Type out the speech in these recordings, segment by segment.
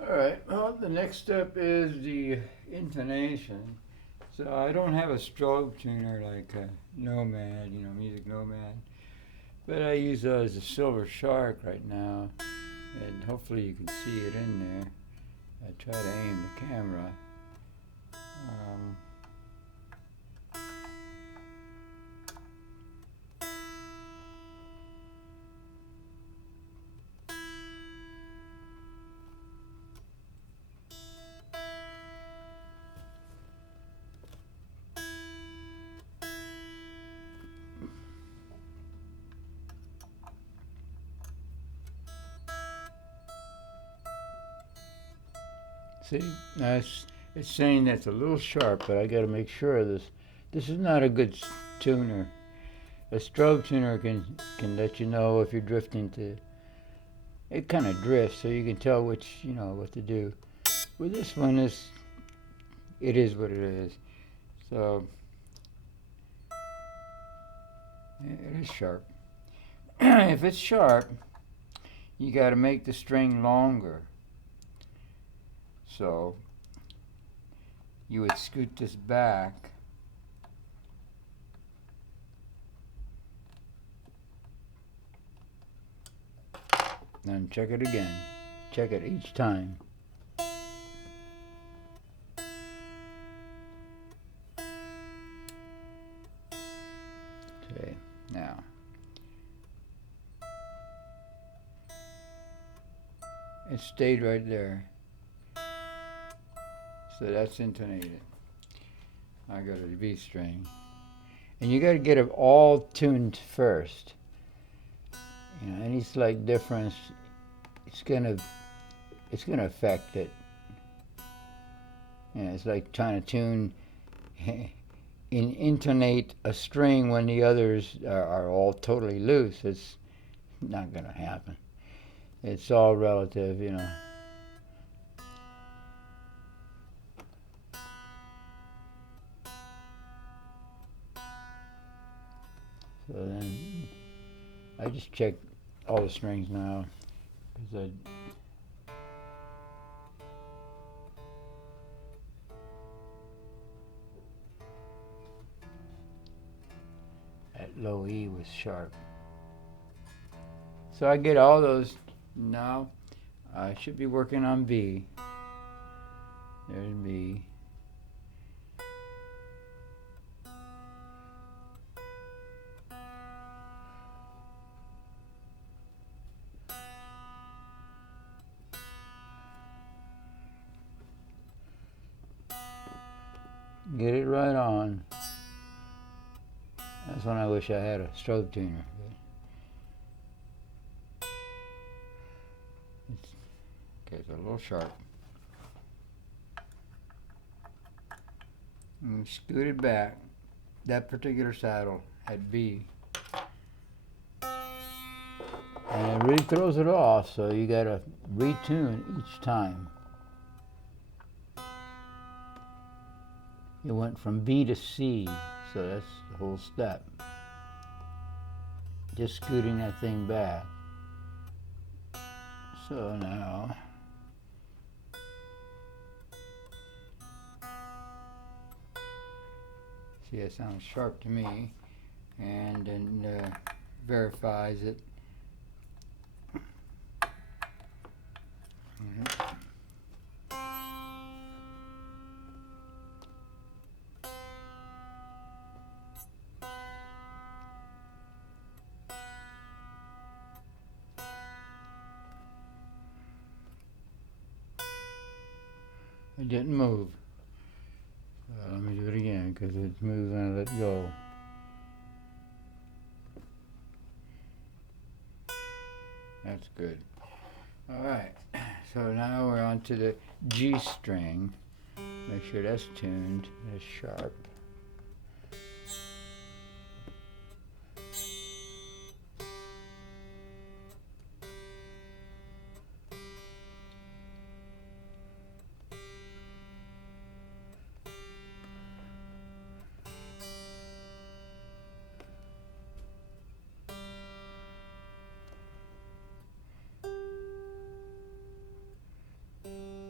Alright, well, the next step is the intonation. So I don't have a strobe tuner like a Nomad, Music Nomad. But I use as a Silver Shark right now, and hopefully you can see it in there. I try to aim the camera. Um, See, it's saying that's a little sharp, but I got to make sure of this. This is not a good tuner. A strobe tuner can let you know if you're drifting to. It kind of drifts, so you can tell what to do. With this one, it is what it is. So it is sharp. If it's sharp, you got to make the string longer. So you would scoot this back. And check it again. Check it each time. Okay, now. It stayed right there. So that's intonated. I got a B string. And you got to get it all tuned first. Any slight difference, it's gonna affect it. It's like trying to tune intonate a string when the others are all totally loose. It's not gonna happen. It's all relative. So then I just check all the strings now because that low E was sharp. So I get all those now. I should be working on B. There's B. Get it right on. That's when I wish I had a strobe tuner. It's a little sharp. And scoot it back. That particular saddle had B. And it really throws it off, so you gotta retune each time. It went from B to C, so that's the whole step. Just scooting that thing back. So now, see, it sounds sharp to me, and then verifies it. It didn't move. Let me do it again because it moves and I let go. That's good. Alright, so now we're on to the G string. Make sure that's tuned, that's sharp.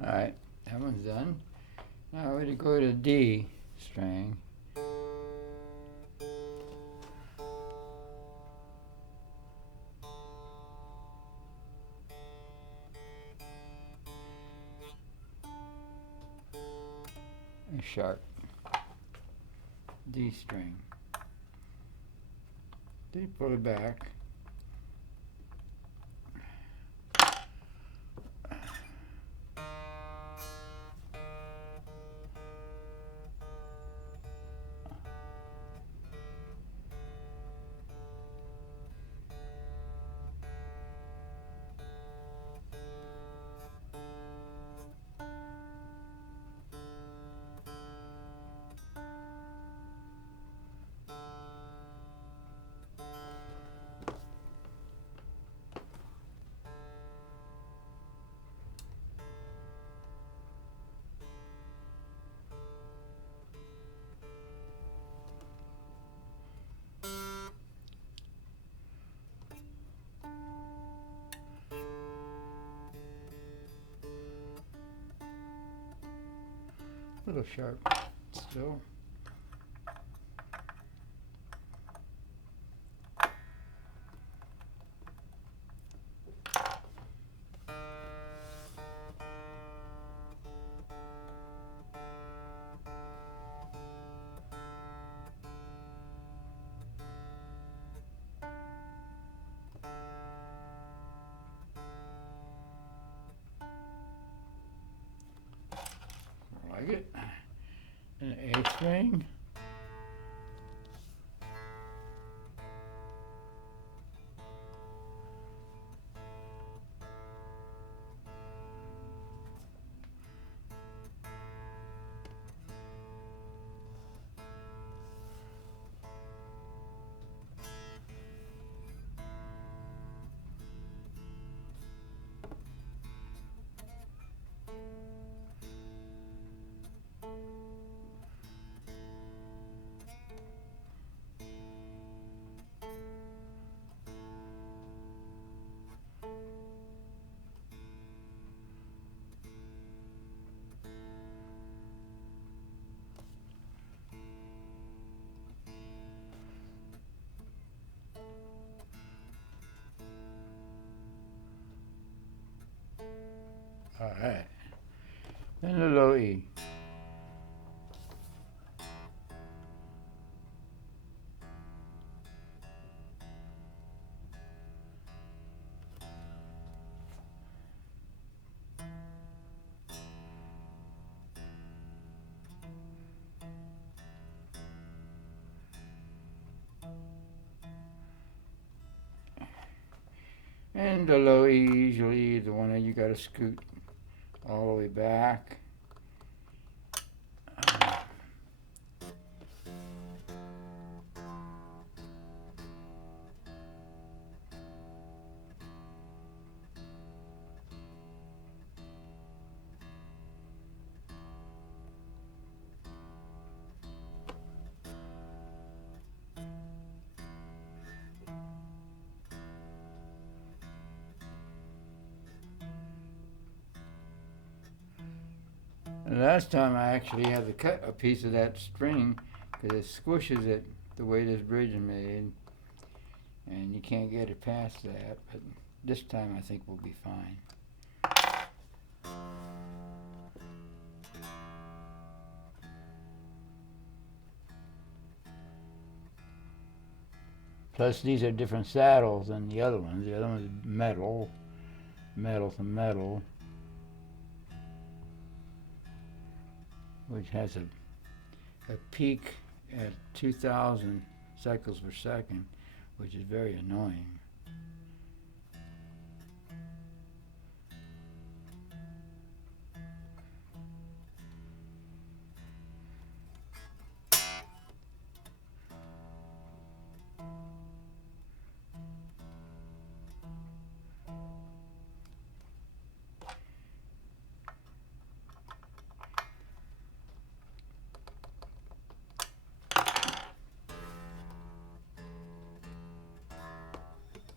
Alright, that one's done. Now we're going to go to D string. A sharp D string. Then pull it back. A little sharp still. Like it. An A string. Alright. Then the low E. And the low E usually the one that you gotta scoot all the way back. And last time I actually had to cut a piece of that string because it squishes it the way this bridge is made, and you can't get it past that, but this time I think we'll be fine. Plus these are different saddles than the other ones. The other one's metal to metal, which has a peak at 2,000 cycles per second, which is very annoying.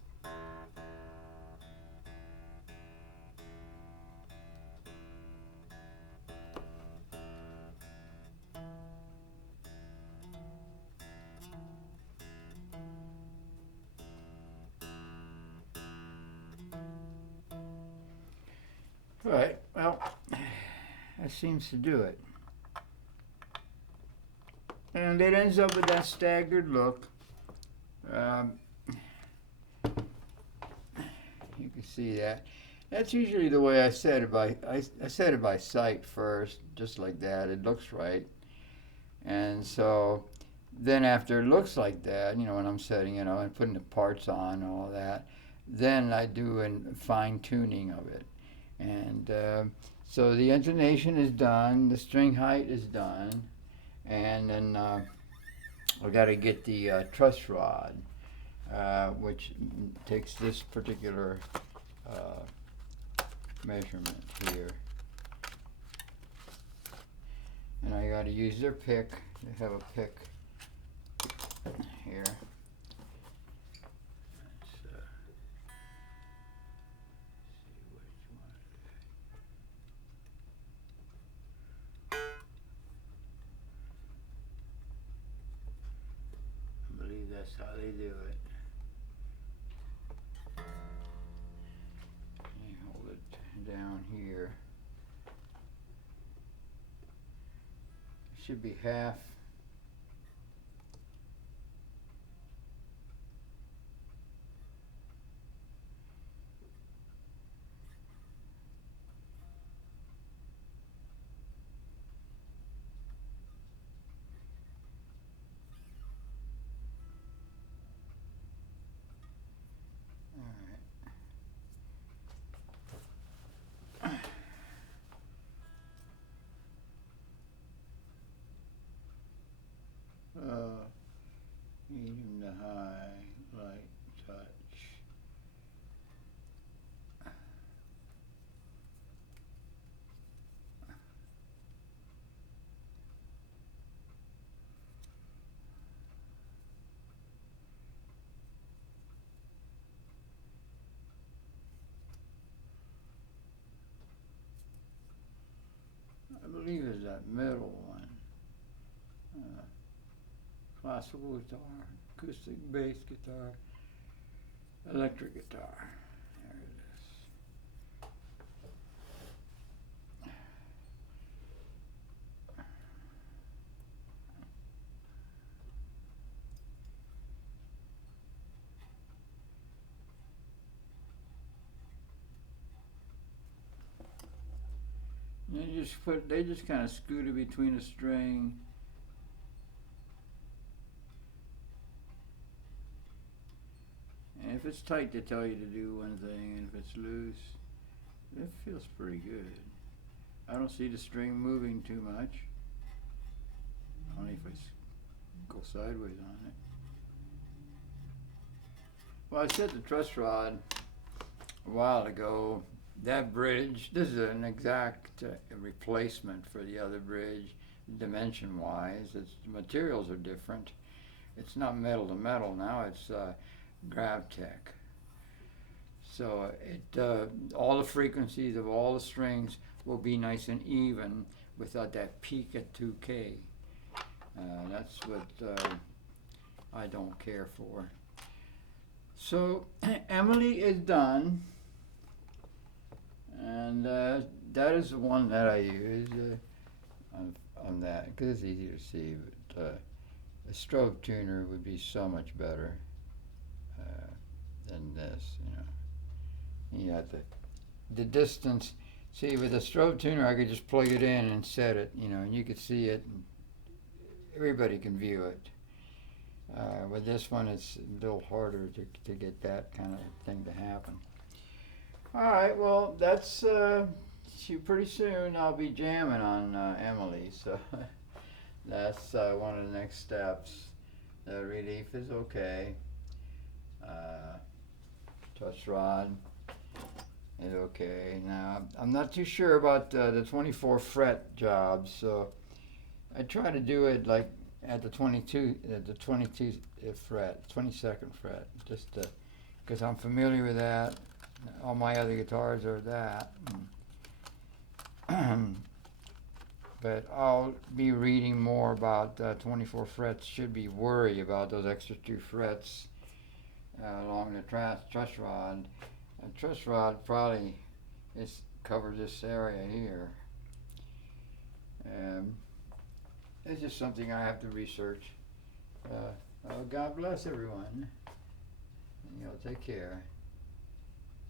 Right, well, that seems to do it. And it ends up with that staggered look. Um, you can see that. That's usually the way I set it by, I set it by sight first, just like that. It looks right. And so then after it looks like that, when I'm setting it up and putting the parts on and all that, then I do a fine tuning of it. And so the intonation is done, the string height is done, and then I got to get the truss rod, which takes this particular measurement here. And I got to use their pick. They have a pick here. I believe that's how they do it. You hold it down here. It should be half. Medium to high, light touch. I believe it's that middle one. Classical guitar, acoustic bass guitar, electric guitar. There it is. And they just kind of scoot it between a string. And if it's tight, they tell you to do one thing, and if it's loose, it feels pretty good. I don't see the string moving too much. Only if I go sideways on it. Well, I set the truss rod a while ago. That bridge, this is an exact replacement for the other bridge, dimension-wise. The materials are different. It's not metal to metal now, it's GravTech. So all the frequencies of all the strings will be nice and even without that peak at 2K. That's what I don't care for. So Emily is done, and that is the one that I use on that because it's easy to see. But a strobe tuner would be so much better than this. You have the distance. See, with a strobe tuner, I could just plug it in and set it. And you could see it. And everybody can view it. With this one, it's a little harder to get that kind of thing to happen. All right, well, that's pretty soon I'll be jamming on Emily, so that's one of the next steps. The relief is okay. Touch rod is okay. Now, I'm not too sure about the 24 fret job, so I try to do it like at the 22 fret, 22nd fret, just because I'm familiar with that. All my other guitars are that. But I'll be reading more about 24 frets. Should be worried about those extra 2 frets along the truss rod. A truss rod probably is cover this area here. It's just something I have to research. God bless everyone. Take care.